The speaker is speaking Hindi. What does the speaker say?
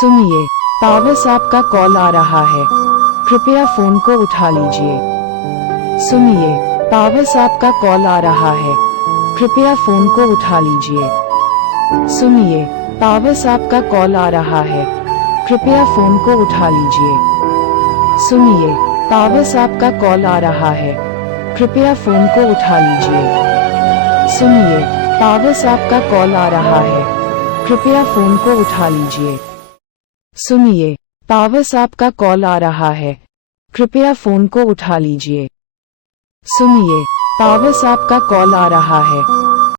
सुनिए, पावर साहब का कॉल आ रहा है, कृपया फोन को उठा लीजिए। सुनिए, पावर साहब का कॉल आ रहा है, कृपया फोन को उठा लीजिए। सुनिए, पावर साहब का कॉल आ रहा है, कृपया फोन को उठा लीजिए। सुनिए, पावर साहब का कॉल आ रहा है, कृपया फोन को उठा लीजिए। सुनिए, पावर साहब का कॉल आ रहा है, कृपया फोन को उठा लीजिए। सुनिए, पावर साहब का कॉल आ रहा है, कृपया फोन को उठा लीजिए। सुनिए, पावर साहब का कॉल आ रहा है,